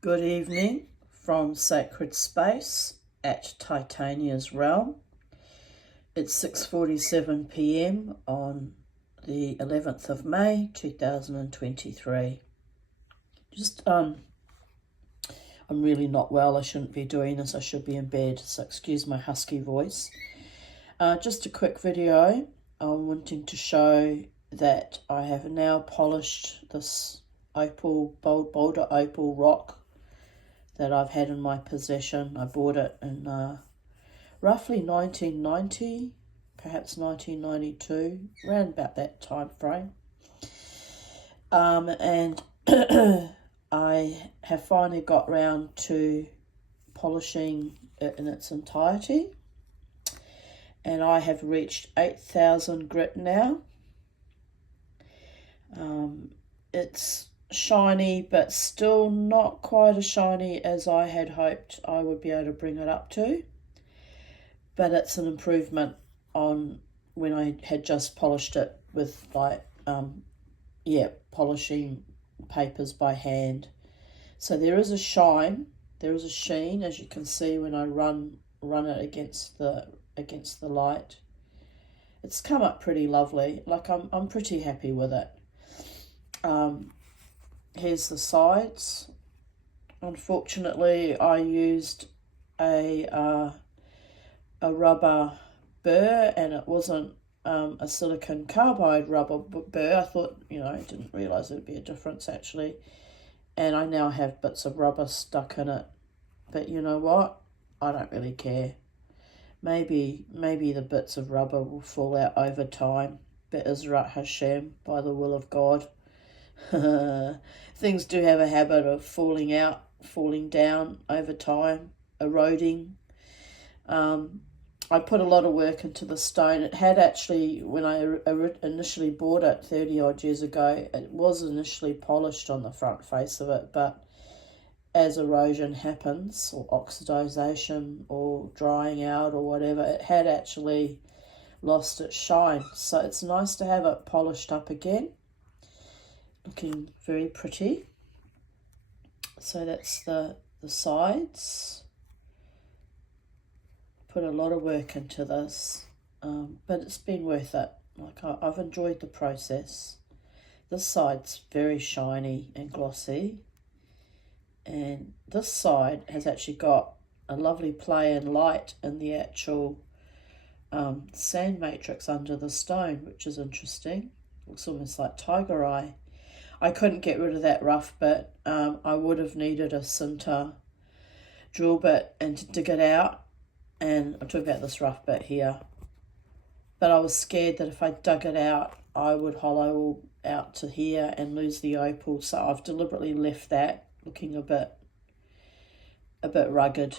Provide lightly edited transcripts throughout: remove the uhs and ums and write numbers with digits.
Good evening from Sacred Space at Titania's Realm. It's 6:47 p.m. on the 11th of May 2023. I'm really not well. I shouldn't be doing this. I should be in bed, so excuse my husky voice. Just a quick video. I'm wanting to show that I have now polished this boulder opal rock that I've had in my possession. I bought it in roughly 1990, perhaps 1992, around about that time frame. And I have finally got round to polishing it in its entirety. And I have reached 8,000 grit now. It's shiny, but still not quite as shiny as I had hoped I would be able to bring it up to. But it's an improvement on when I had just polished it with polishing papers by hand. So there is a shine, there is a sheen, as you can see when I run it against the light. It's come up pretty lovely. Like I'm pretty happy with it. Here's the sides. Unfortunately, I used a rubber burr, and it wasn't a silicon carbide rubber burr. I thought, I didn't realise there'd be a difference actually. And I now have bits of rubber stuck in it. But you know what? I don't really care. Maybe the bits of rubber will fall out over time. Be'ezrat Hashem, by the will of God. Things do have a habit of falling down over time, eroding. I put a lot of work into the stone. It had actually, when I initially bought it 30 odd years ago, it was initially polished on the front face of it, but as erosion happens, or oxidization, or drying out, or whatever, it had actually lost its shine. So it's nice to have it polished up again. Looking very pretty. So that's the sides. Put a lot of work into this, but it's been worth it. Like I've enjoyed the process. This side's very shiny and glossy, and this side has actually got a lovely play and light in the actual sand matrix under the stone, which is interesting. Looks almost like tiger eye. I couldn't get rid of that rough bit. I would have needed a sinter drill bit and to dig it out. And I'm talking about this rough bit here. But I was scared that if I dug it out, I would hollow out to here and lose the opal. So I've deliberately left that looking a bit rugged,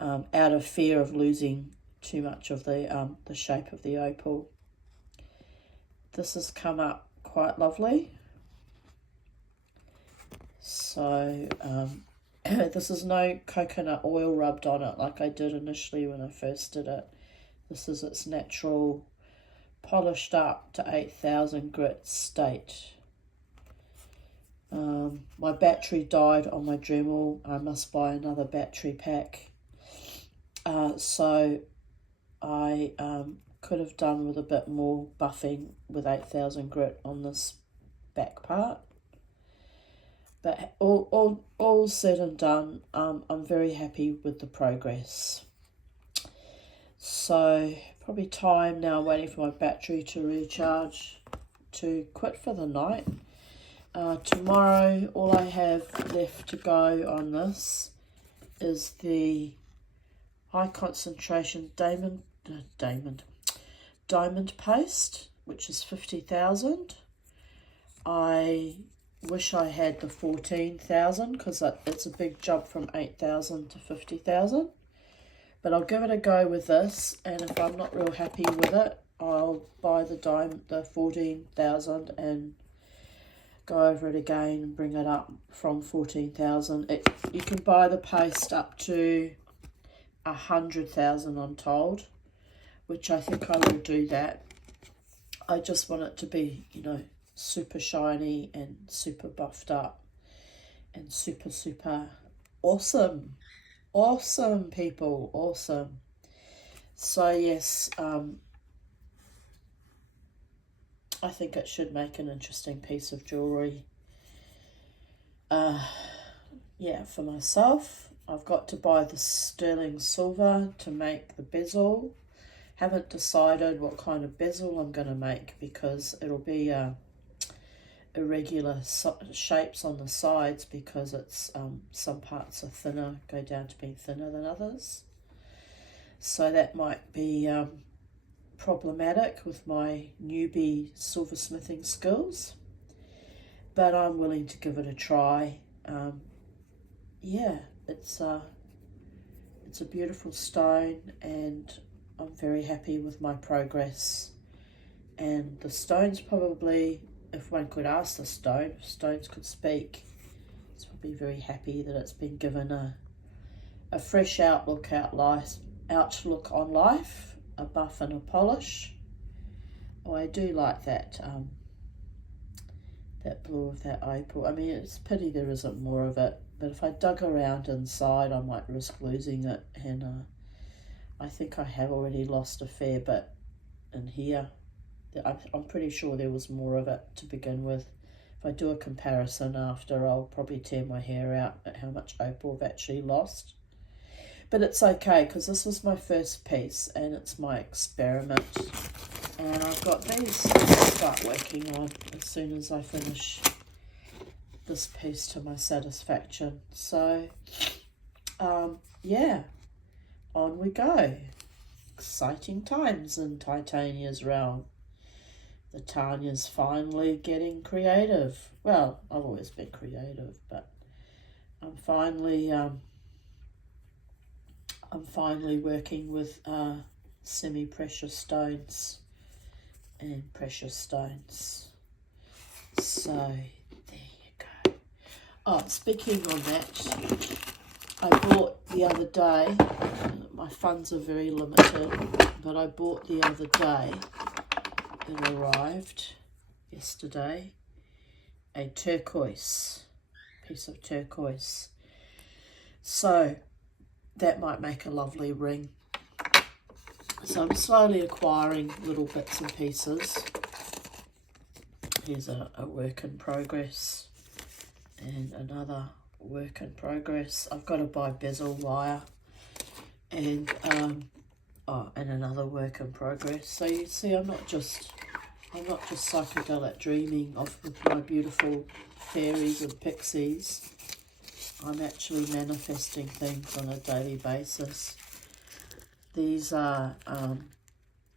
out of fear of losing too much of the shape of the opal. This has come up quite lovely. So this is no coconut oil rubbed on it like I did initially when I first did it. This is its natural polished up to 8,000 grit state. My battery died on my Dremel. I must buy another battery pack. So I could have done with a bit more buffing with 8,000 grit on this back part. But all said and done, I'm very happy with the progress. So probably time now, waiting for my battery to recharge to quit for the night. Tomorrow, all I have left to go on this is the high concentration diamond paste, which is 50,000. I wish I had the 14,000 because it's a big jump from 8,000 to 50,000. But I'll give it a go with this, and if I'm not real happy with it, I'll buy the 14,000 and go over it again and bring it up from 14,000. You can buy the paste up to 100,000, I'm told, which I think I will do that. I just want it to be, super shiny and super buffed up. and super, super awesome. Awesome, people. Awesome. So, yes, I think it should make an interesting piece of jewellery. Yeah, for myself, I've got to buy the sterling silver to make the bezel. Haven't decided what kind of bezel I'm going to make because it'll be irregular shapes on the sides because it's some parts are thinner, go down to being thinner than others. So that might be problematic with my newbie silversmithing skills, but I'm willing to give it a try. Yeah, it's a beautiful stone, and I'm very happy with my progress. And the stone's probably, if one could ask the stone, if stones could speak, it's probably very happy that it's been given a fresh outlook on life, a buff and a polish. Oh, I do like that that blue of that opal. I mean, it's a pity there isn't more of it, but if I dug around inside I might risk losing it, and I think I have already lost a fair bit in here. I'm pretty sure there was more of it to begin with. If I do a comparison after, I'll probably tear my hair out at how much opal I've actually lost. But it's okay, because this was my first piece and it's my experiment. And I've got these to start working on as soon as I finish this piece to my satisfaction. So, yeah, on we go. Exciting times in Titania's realm. The Tanya's finally getting creative. Well, I've always been creative, but I'm finally working with semi-precious stones and precious stones. So there you go. Oh, speaking on that, I bought the other day, my funds are very limited, but I bought the other day, it arrived yesterday, a turquoise, piece of turquoise. So that might make a lovely ring. So I'm slowly acquiring little bits and pieces. Here's a work in progress, and another work in progress. I've got to buy bezel wire, and another work in progress. So you see, I'm not just psychedelic dreaming of my beautiful fairies and pixies. I'm actually manifesting things on a daily basis. These are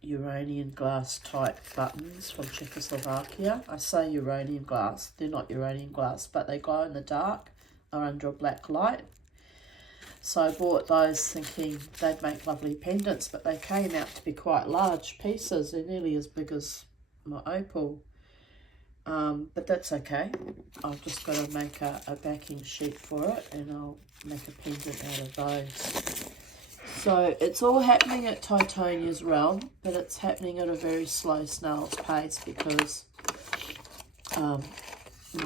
uranium glass type buttons from Czechoslovakia. I say uranium glass, they're not uranium glass, but they glow in the dark, are under a black light. So I bought those thinking they'd make lovely pendants, but they came out to be quite large pieces. They're nearly as big as my opal. But that's okay. I've just got to make a backing sheet for it, and I'll make a pendant out of those. So it's all happening at Titania's realm, but it's happening at a very slow snail's pace because my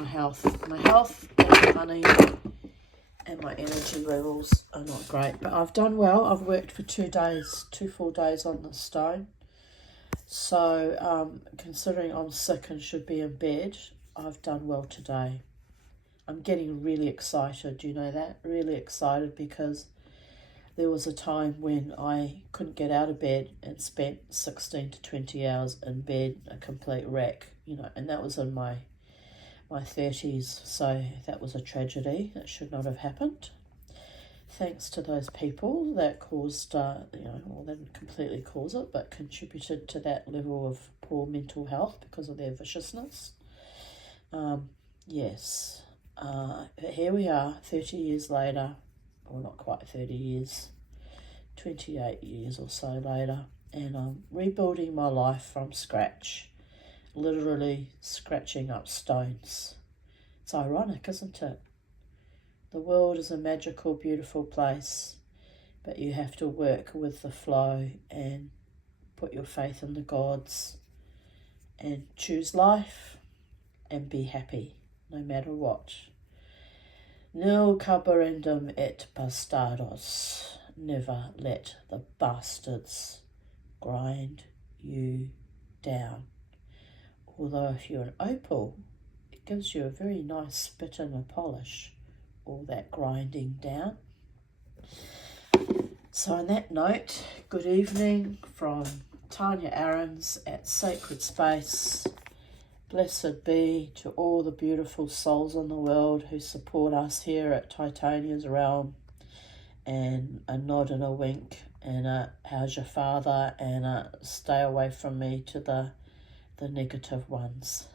health and my money and my energy levels are not great. But I've done well. I've worked for 2 full days on the stone. So considering I'm sick and should be in bed, I've done well today. I'm getting really excited, do you know that? Really excited, because there was a time when I couldn't get out of bed and spent 16 to 20 hours in bed, a complete wreck, you know, and that was in my 30s, so that was a tragedy. That should not have happened. Thanks to those people that caused, well, they didn't completely cause it, but contributed to that level of poor mental health because of their viciousness. Yes, here we are, 30 years later. Well, not quite 30 years, 28 years or so later, and I'm rebuilding my life from scratch, literally scratching up stones. It's ironic, isn't it? The world is a magical, beautiful place, but you have to work with the flow and put your faith in the gods and choose life and be happy no matter what. Nil caberendum et bastardos. Never let the bastards grind you down. Although if you're an opal, it gives you a very nice spit and a polish, all that grinding down. So on that note, good evening from Tanya Aarons at Sacred Space. Blessed be to all the beautiful souls in the world who support us here at Titania's Realm. And a nod and a wink and a how's your father and a stay away from me to the negative ones.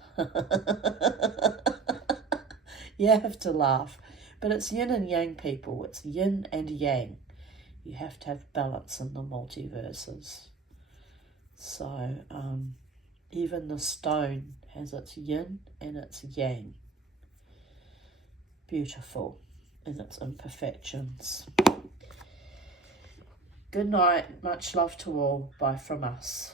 You have to laugh. But it's yin and yang, people. It's yin and yang. You have to have balance in the multiverses. So even the stone has its yin and its yang. Beautiful in its imperfections. Good night. Much love to all. Bye from us.